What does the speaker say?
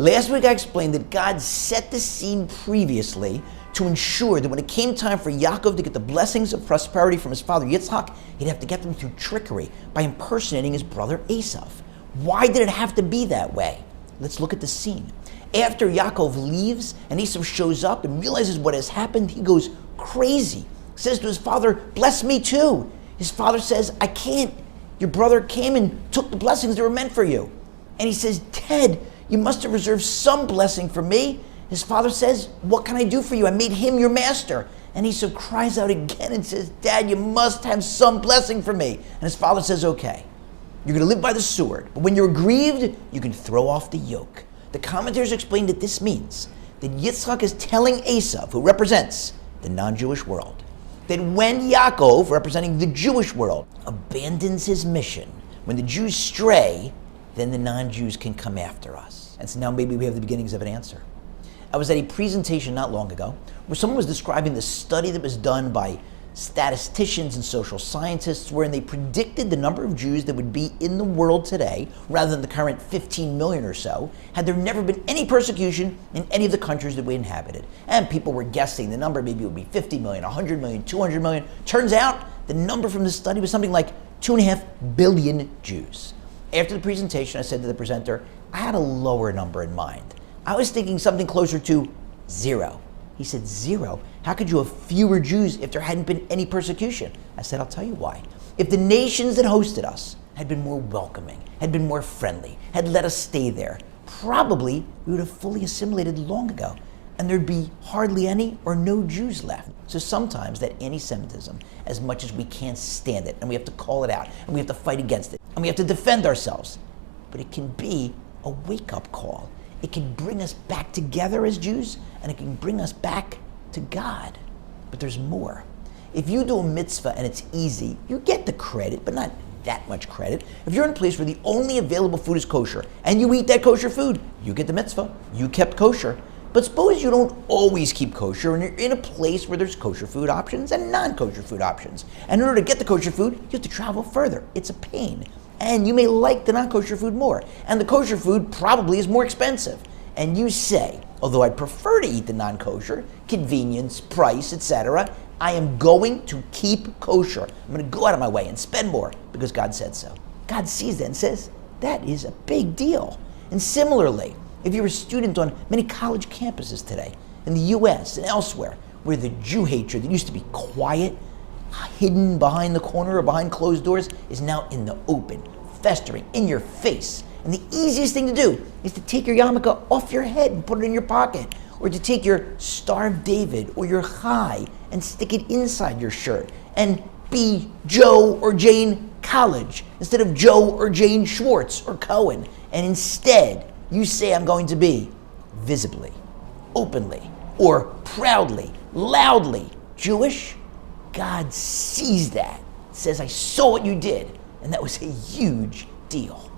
Last week I explained that God set the scene previously to ensure that when it came time for Yaakov to get the blessings of prosperity from his father Yitzhak, he'd have to get them through trickery by impersonating his brother Esav. Why did it have to be that way? Let's look at the scene. After Yaakov leaves and Esav shows up and realizes what has happened, he goes crazy. Says to his father, "Bless me too." His father says, "I can't. Your brother came and took the blessings that were meant for you." And he says, "Dad, you must have reserved some blessing for me." His father says, "What can I do for you? I made him your master." And Esau cries out again and says, "Dad, you must have some blessing for me." And his father says, "Okay, you're going to live by the sword, but when you're aggrieved, you can throw off the yoke." The commentators explain that this means that Yitzchak is telling Esav, who represents the non-Jewish world, that when Yaakov, representing the Jewish world, abandons his mission, when the Jews stray, then the non-Jews can come after us. And so now maybe we have the beginnings of an answer. I was at a presentation not long ago where someone was describing the study that was done by statisticians and social scientists wherein they predicted the number of Jews that would be in the world today, rather than the current 15 million or so, had there never been any persecution in any of the countries that we inhabited. And people were guessing the number maybe would be 50 million, 100 million, 200 million. Turns out the number from this study was something like 2.5 billion Jews. After the presentation, I said to the presenter, I had a lower number in mind. I was thinking something closer to 0. He said, 0? How could you have fewer Jews if there hadn't been any persecution? I said, I'll tell you why. If the nations that hosted us had been more welcoming, had been more friendly, had let us stay there, probably we would have fully assimilated long ago, and there'd be hardly any or no Jews left. So sometimes that anti-Semitism, as much as we can't stand it, and we have to call it out, and we have to fight against it, and we have to defend ourselves, but it can be a wake-up call. It can bring us back together as Jews, and it can bring us back to God. But there's more. If you do a mitzvah and it's easy, you get the credit, but not that much credit. If you're in a place where the only available food is kosher, and you eat that kosher food, you get the mitzvah. You kept kosher. But suppose you don't always keep kosher, and you're in a place where there's kosher food options and non-kosher food options. And in order to get the kosher food, you have to travel further. It's a pain. And you may like the non-kosher food more. And the kosher food probably is more expensive. And you say, although I'd prefer to eat the non-kosher, convenience, price, etc., I am going to keep kosher. I'm going to go out of my way and spend more because God said so. God sees that and says, that is a big deal. And similarly, if you're a student on many college campuses today, in the US and elsewhere, where the Jew hatred that used to be quiet, hidden behind the corner or behind closed doors, is now in the open, festering in your face. And the easiest thing to do is to take your yarmulke off your head and put it in your pocket, or to take your Star of David or your chai and stick it inside your shirt, and be Joe or Jane College instead of Joe or Jane Schwartz or Cohen. And instead, you say, I'm going to be visibly, openly, or proudly, loudly Jewish. God sees that, says, I saw what you did, and that was a huge deal.